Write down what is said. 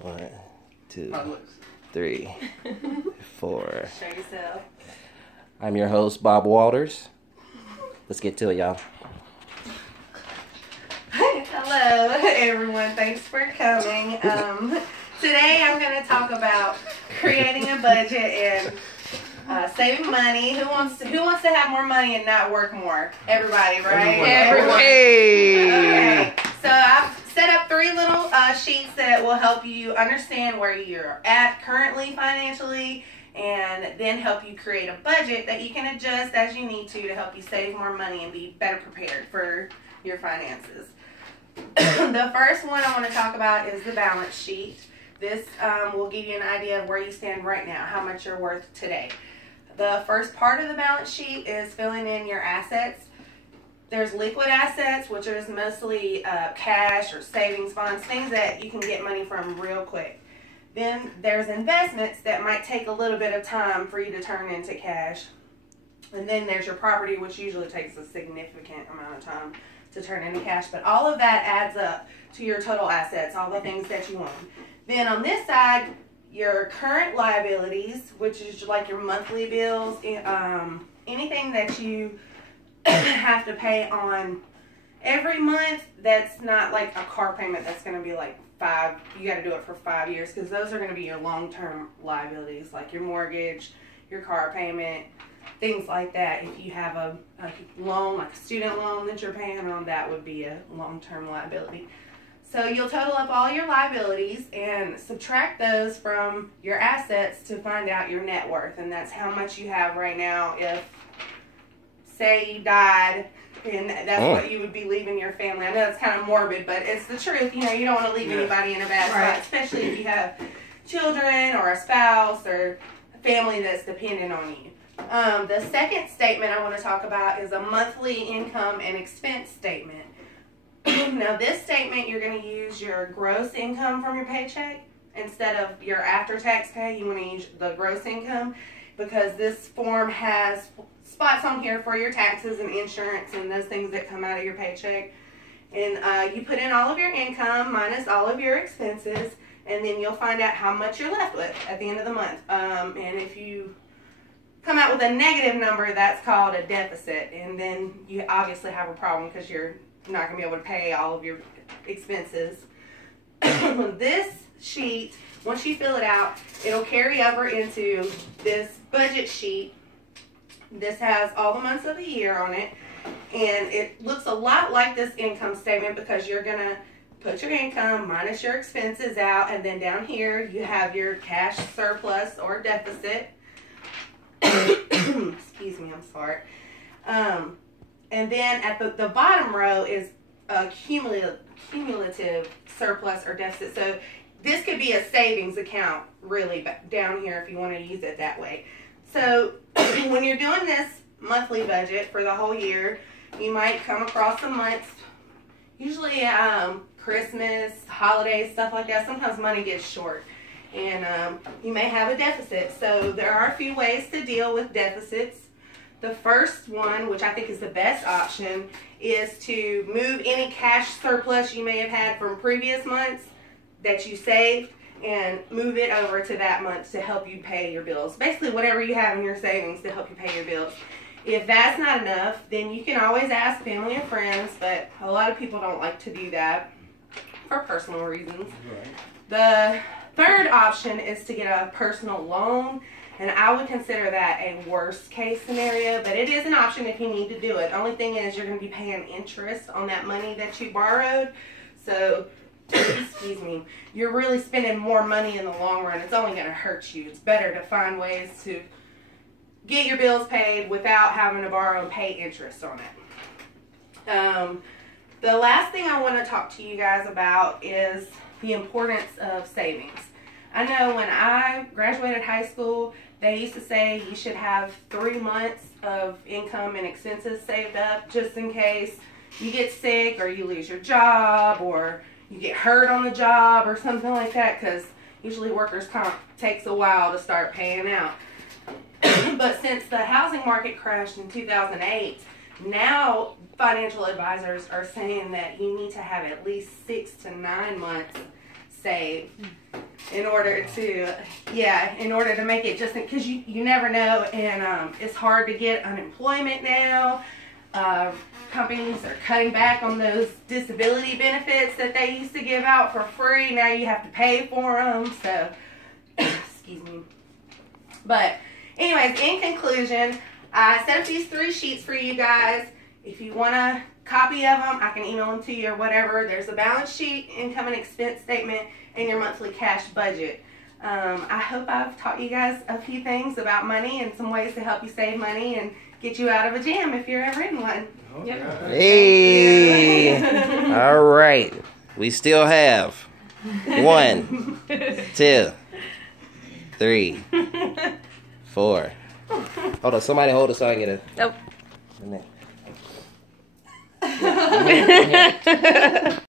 1, 2, 3, 4. Show yourself. I'm your host, Bob Walters. Let's get to it, y'all. Hello, everyone. Thanks for coming. Today I'm going to talk about creating a budget and saving money. Who wants to have more money and not work more? Everybody, right? Everyone. Hey! Okay. So I've set up 3 little sheets that will help you understand where you're at currently financially, and then help you create a budget that you can adjust as you need to help you save more money and be better prepared for your finances. The first one I want to talk about is the balance sheet. This will give you an idea of where you stand right now, how much you're worth today. The first part of the balance sheet is filling in your assets. There's liquid assets, which is mostly cash or savings bonds, things that you can get money from real quick. Then there's investments that might take a little bit of time for you to turn into cash. And then there's your property, which usually takes a significant amount of time to turn into cash. But all of that adds up to your total assets, all the things that you own. Then on this side, your current liabilities, which is like your monthly bills, anything that you have to pay on every month that's not like a car payment that's going to be like you got to do it for 5 years, because those are going to be your long-term liabilities, like your mortgage, your car payment, things like that. If you have a loan, like a student loan that you're paying on, that would be a long-term liability. So you'll total up all your liabilities and subtract those from your assets to find out your net worth, and that's how much you have right now. If, say, you died, and that's what you would be leaving your family. I know it's kind of morbid, but it's the truth. You know, you don't want to leave anybody in a bad spot, especially if you have children or a spouse or a family that's dependent on you. The second statement I want to talk about is a monthly income and expense statement. Now, this statement, you're going to use your gross income from your paycheck instead of your after-tax pay. You want to use the gross income, because this form has spots on here for your taxes and insurance and those things that come out of your paycheck. And you put in all of your income minus all of your expenses, and then you'll find out how much you're left with at the end of the month. And if you come out with a negative number, that's called a deficit, and then you obviously have a problem because you're not going to be able to pay all of your expenses. This sheet, once you fill it out, it'll carry over into this budget sheet. This has all the months of the year on it, and it looks a lot like this income statement, because you're going to put your income minus your expenses out, and then down here you have your cash surplus or deficit. Excuse me, I'm sorry. And then at the bottom row is a cumulative surplus or deficit. So this could be a savings account, really, down here if you want to use it that way. So when you're doing this monthly budget for the whole year, you might come across some months, usually Christmas, holidays, stuff like that. Sometimes money gets short, and you may have a deficit. So there are a few ways to deal with deficits. The first one, which I think is the best option, is to move any cash surplus you may have had from previous months that you saved and move it over to that month to help you pay your bills. Basically, whatever you have in your savings to help you pay your bills. If that's not enough, then you can always ask family and friends, but a lot of people don't like to do that for personal reasons. The third option is to get a personal loan, and I would consider that a worst case scenario, but it is an option if you need to do it. The only thing is you're going to be paying interest on that money that you borrowed. So, excuse me, you're really spending more money in the long run. It's only going to hurt you. It's better to find ways to get your bills paid without having to borrow and pay interest on it. The last thing I want to talk to you guys about is the importance of savings. I know when I graduated high school, they used to say you should have 3 months of income and expenses saved up just in case you get sick or you lose your job or you get hurt on the job or something like that, because usually workers' comp takes a while to start paying out. But since the housing market crashed in 2008, now financial advisors are saying that you need to have at least 6 to 9 months saved in order to make it, just because you never know, and it's hard to get unemployment now. Companies are cutting back on those disability benefits that they used to give out for free. Now you have to pay for them. So, excuse me. But anyways, in conclusion, I set up these 3 sheets for you guys. If you want a copy of them, I can email them to you or whatever. There's a balance sheet, income and expense statement, and your monthly cash budget. I hope I've taught you guys a few things about money and some ways to help you save money and get you out of a jam if you're ever in one. Yep. Hey! All right. We still have 1, 2, 3, 4. Hold on. Somebody hold us so I can get Nope. a...